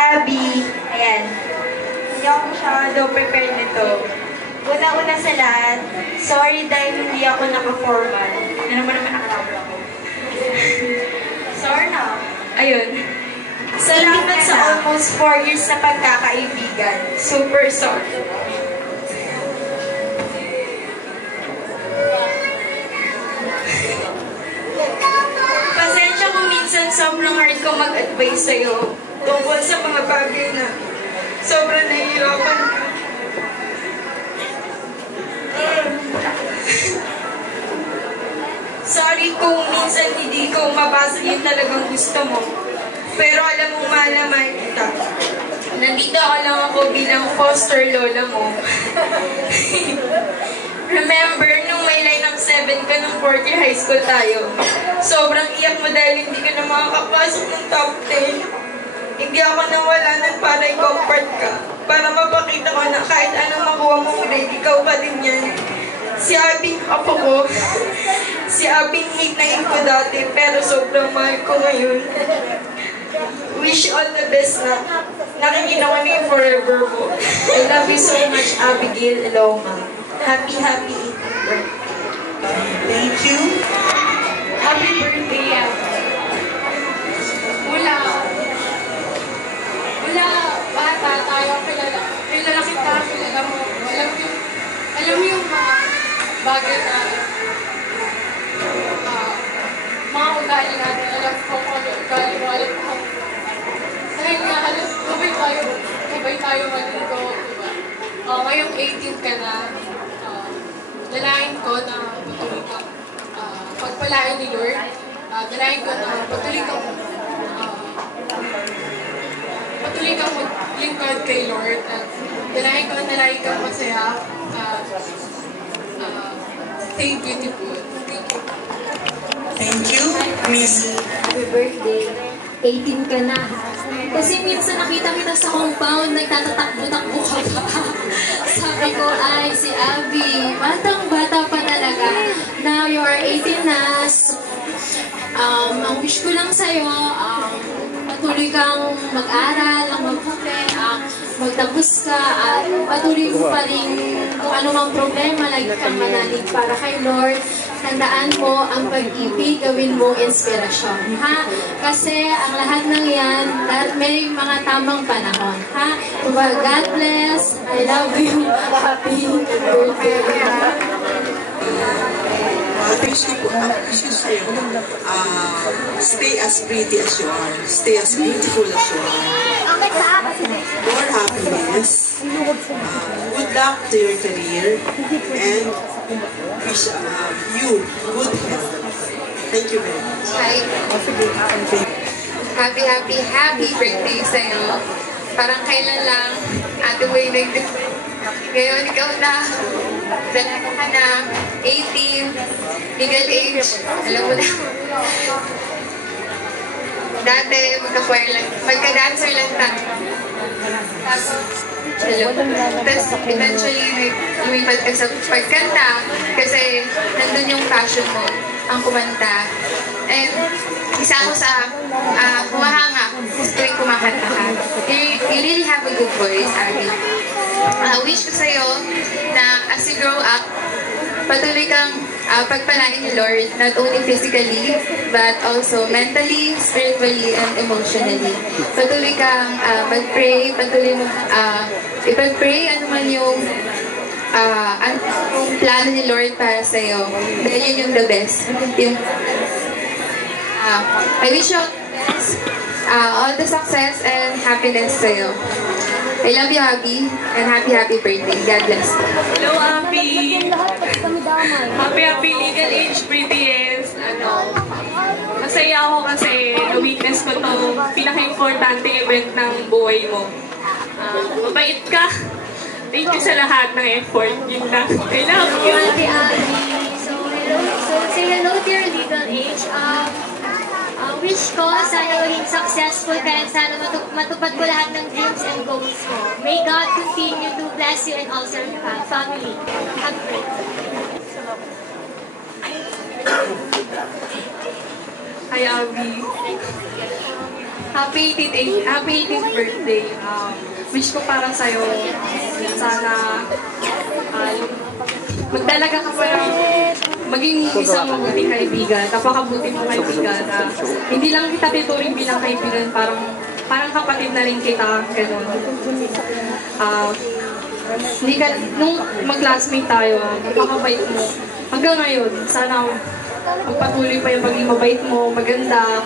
Abby. Ayan. Hindi ako masyado prepared nito. Una-una sa lahat, sorry dahil hindi ako naka-formal. Ano mo naman nakalabra ako. Sorry na. Ayun. Salamat sa almost 4 years na pagkakaibigan. Super sorry. Pasensya kung minsan sobrang hard ko mag-advise sa'yo tungkol sa mga bagay na sobrang nahihirapan ka. Sorry kung minsan hindi ko mabasa yung talagang gusto mo. Pero alam mo, mahal na mahal kita. Nandito lang ako bilang foster lola mo. Remember, nung may line of 7 ka nung 4th year high school tayo, sobrang iyak mo dahil hindi ka na makakapasok ng top 10. Hindi ako nawalanan para i-comfort ka. Para mapakita ko na kahit anong makuha mong grade, ikaw pa din yan. Si Abing apo ko. Si Abing nickname ko dati, pero sobrang mahal ko ngayon. Wish all the best na. Nakikita ko na yung forever mo. I love you so much, Abigail Eloma. Happy birthday. Thank you. Happy birthday, Mula bata tayo, kilala kita, kilala mo. Alam mo yung mga bagay na mga ugali natin, alam ko kung ano ugali mo, alam ko. Dahil nga, alam, sabay tayo maligo, diba? Ngayong 18 ka na, dalahin ko na patuloy kang pagpalain ni Lord. Dalahin ko na patuloy kang maglingkod kay Lord. At dalahin ko na nalahin kang masaya. Stay beautiful. Thank you, Miss. Happy birthday. 18 ka na. Kasi minsan nakita kita sa compound, nagtatatakbo-takbo ka pa. Sabi ko, ay, si Abby, batang-bata pa talaga. Now, you are 18 na. Ang wish ko lang sa'yo, patuloy kang mag-aral, maghuli, magtapos ka, at patuloy mo pa rin kung ano mang problema, lagi kang manalig para kay Lord. Tandaan mo ang pag-ibig, gawin mong inspirasyon, ha? Kasi ang lahat ng yan, may mga tamang panahon, ha? God bless, I love you, happy birthday, ha? Stay as pretty as you are. Stay as beautiful as you are. More happiness. Good luck to your career. And wish you good health. Thank you very much. Hi. Happy birthday sa'yo. Parang kailan lang, Ate Way ngayon ikaw na. Dalaga ka na, 18, legal age, alam mo na. Dati, magka-dancer lang tayo. Tapos, eventually, lumipat ka sa pagkanta kasi nandun yung passion mo, ang kumanta. And, isa ako sa kumahanga tuwing kumakanta ka. You really have a good voice, Abby. Wish ko sa'yo na as you grow up, patuloy kang pagpalain ni Lord, not only physically, but also mentally, spiritually, and emotionally. Patuloy kang mag-pray, patuloy mo ipag-pray ano man yung plano ni Lord para sa'yo. Dahil yun yung the best. I wish you all the success and happiness sa'yo. I love you, Abby, and happy birthday. God bless. Hello, Abby. Happy legal age, prettiest. Masaya ako kasi na-witness ko itong pinaka-importante event ng buhay mo. Mabait ka. Thank you sa lahat ng effort. Yun lang. I love you. Happy Abby. So, say hello to your legal age. Wish ko, sana maging successful ka and sana matupad ko lahat ng dreams and goals mo. May God continue to bless you and also your family. Happy birthday. Hi, Abby. Happy 18th birthday. Wish ko para sa'yo, sana magdalaga ka pa lang maging isang mabuting kaibigan, napakabuti mong kaibigan. Hindi lang kita tituring bilang kaibigan, parang kapatid na rin kita, gano'n. Nung mag-classmate tayo, napakabait mo. Hanggang ngayon, sana magpatuloy pa yung maging mabait mo, maganda,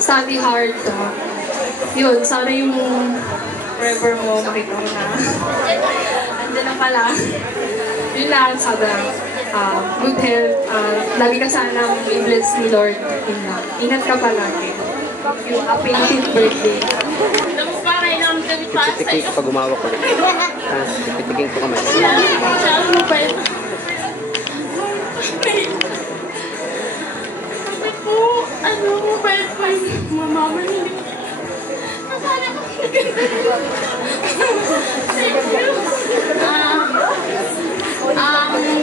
study hard. Yun, sana yung forever mo makita mo na. Andiyan na pala. Yun lang, sana good health. Lagi ka sana i-bless ni Lord. Ingat ka palagi. Yung happy 18th birthday. Pipitik pag umawak ko. Pipitikin ko kamay. Ano mo ba yung mama niyo? Nasana ko.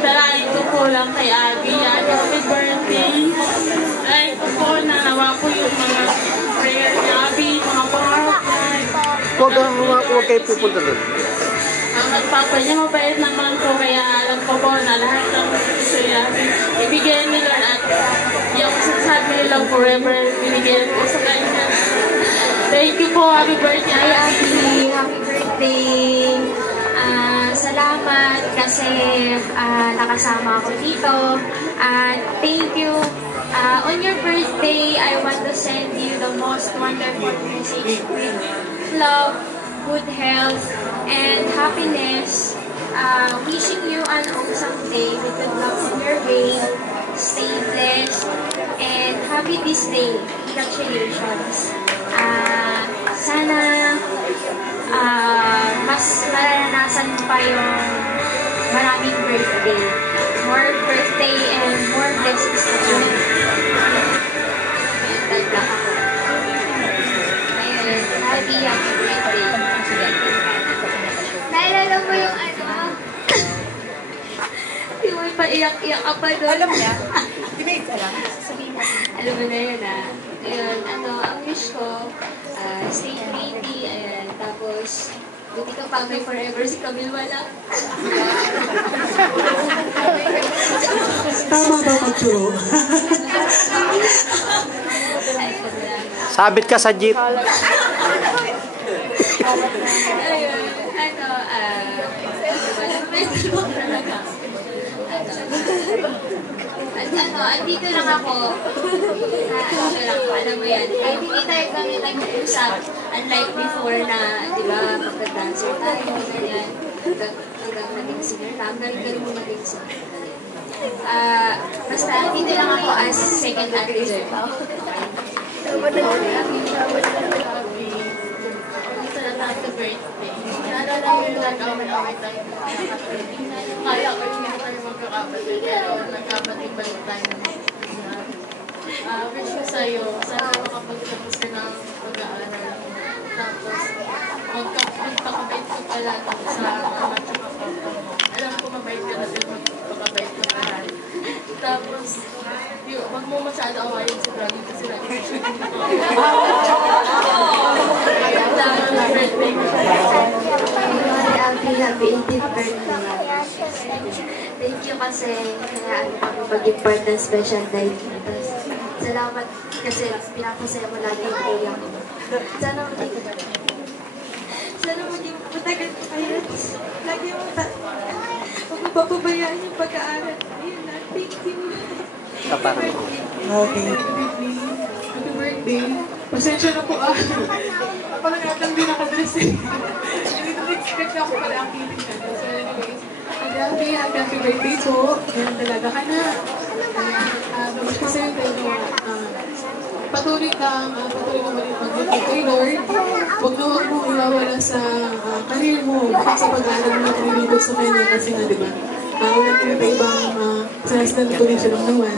Dalain ko po lang kay Abby. Happy birthday. Dalain ko po na nawa po yung mga prayer ni Abby, mga pangarap niya. Huwag kayo pupunta doon. Ang nagpapa niya, mabait naman po, kaya alam ko po na lahat ng gusto niya ibigay ni Lord at yung sasabi nilang forever, binigyan po sa kanya. Thank you po, happy birthday. Hi, Abby. Happy birthday. Salamat kasi nakasama ako dito. Thank you. On your birthday, I want to send you the most wonderful message with love, good health, and happiness. Wishing you an awesome day with good luck on your way. Stay blessed and happy this day. Congratulations. Sana mas maranasan mo pa yung maraming birthday. More birthday and more blessings to come. Ayun, happy birthday. Naalala mo yung ano? Yung may paiyak-iyak ka pa doon. Alam niya? Alam mo na yun Ayun, ang wish ko, stay pretty, ayan, tapos, buti ka pa, may forever si Camille wala. Tama ba, Machuro? Sabit ka sa jeep. Ayun, andito lang ako. Alam mo yan. Kahit hindi tayo kami nag-uusap, unlike before na, di ba, magka-dancer tayo, ganyan. Hanggang naging singer na, galing mo naging singer. Basta, andito lang ako as second actor. Dito na tayo sa birthday. Naalala mo yung nag-away tayo. Kaya ko yung hindi tayo magkakapatid, pero nagkapatid-balik tayo. Wish ko sa'yo, sana makapagtapos ka ng pag-aaral. Tapos, magpakabait ka pala sa mama at saka papa mo. Alam ko mabait ka na din magpakabait ka pala. Tapos, wag mo masyado awayin si Brady kasi lagi ko siya dito. Birthday ko. Happy 18th birthday. Thank you kasi kaya pag-impart ng special day. Salamat kasi pinapasaya mo lagi yung kuya ko. Sana maging matagal ko kayo. Lagi mo huwag mo papabayaan yung pag-aaral. Ayun na, thank you. Okay. Happy birthday. Pasensya na po Pala nga lang din nakadress Hindi na-expect na ako pala ang kiling na. So anyways, happy birthday po. Yan talaga ka na. Wish ko sa'yo tayo patuloy kang mag-lipag kay Lord. Huwag mo iwawala sa career mo. Sa pag-aaral mo at rinigod sa kanya kasi nga, di ba? Wala kita ibang sinasdan ko rin siya ng naman.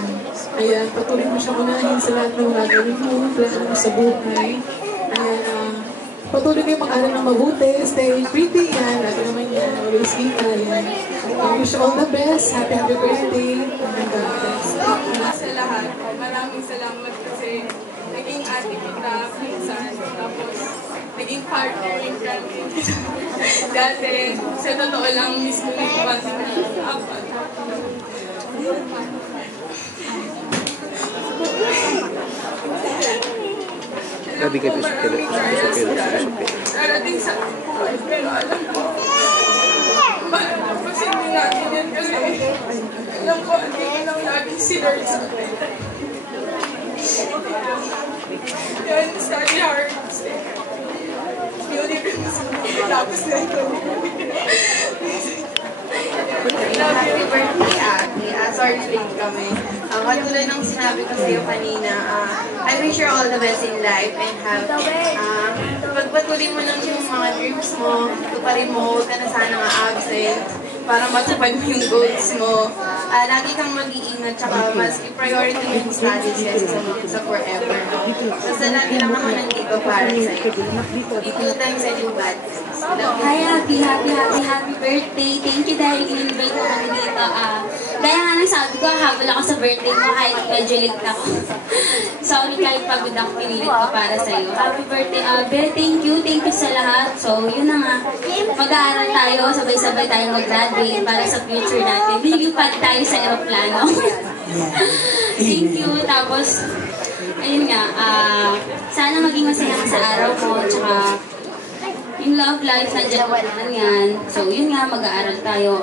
Kaya patuloy mo siya unahin sa lahat ng gagawin mo, plano mo sa buhay. Kaya patuloy kayo mag-aral ng mabuti, stay pretty, yan. Lagi naman yan, always kita, yan. Wish you all the best. Happy birthday. And God bless. Sa lahat, maraming salamat kasi naging ate partnering kami. Dati, sa totoo lang, miss ko yung passing na apat. Gabi ka pisupin. Darating sa buhay, pero alam ko, malampasin din natin yan kasi alam ko, hindi ko lang lagi si Lord sa atin. Yan, study hard. Tapos na ito. Happy birthday, Abby. Sorry late kami. Katulad ng sinabi ko sa'yo kanina, I wish you all the best in life and have, pagpatuloy mo lang yung mga dreams mo, tuparin mo, huwag ka na sana nga absent para matupad mo yung goals mo. Lagi kang mag-iingat, tsaka mas i-priority mo yung studies sa forever. Basta lagi lang ako nandito para sa'yo. Two times and yung bad. Hi, happy birthday. Thank you dahil in-invite mo kami dito. Gaya nga nang sabi ko, habol ako sa birthday mo kahit medyo late ako. Sorry kahit pagod ako, pinilit ko para sa'yo. Happy birthday, Abel. Thank you sa lahat. So, yun na nga. Mag-aaral tayo, sabay-sabay tayo mag-graduate para sa future natin. Lilipad tayo sa aeroplano. Thank you. Tapos, ayun nga, sana maging masaya ka sa araw mo, tsaka yung love life, nandiyan naman yan. So, yun nga, mag-aaral tayo.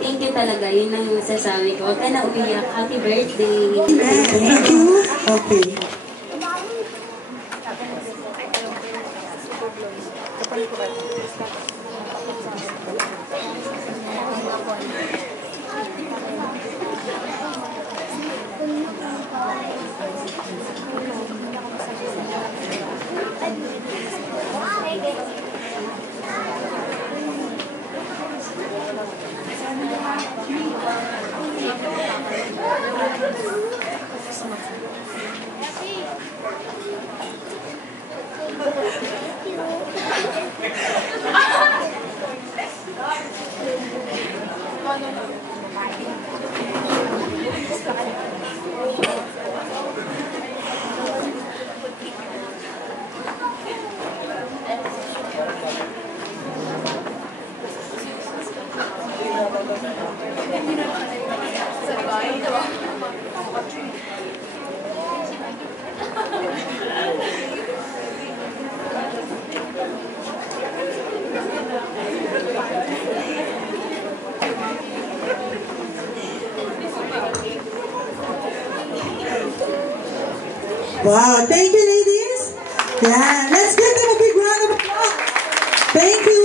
Thank you talaga. Yun lang yung masasabi ko. Huwag ka na umiyak. Happy birthday. Thank you. Okay. Wow, thank you, ladies. Yeah, let's give them a big round of applause. Thank you.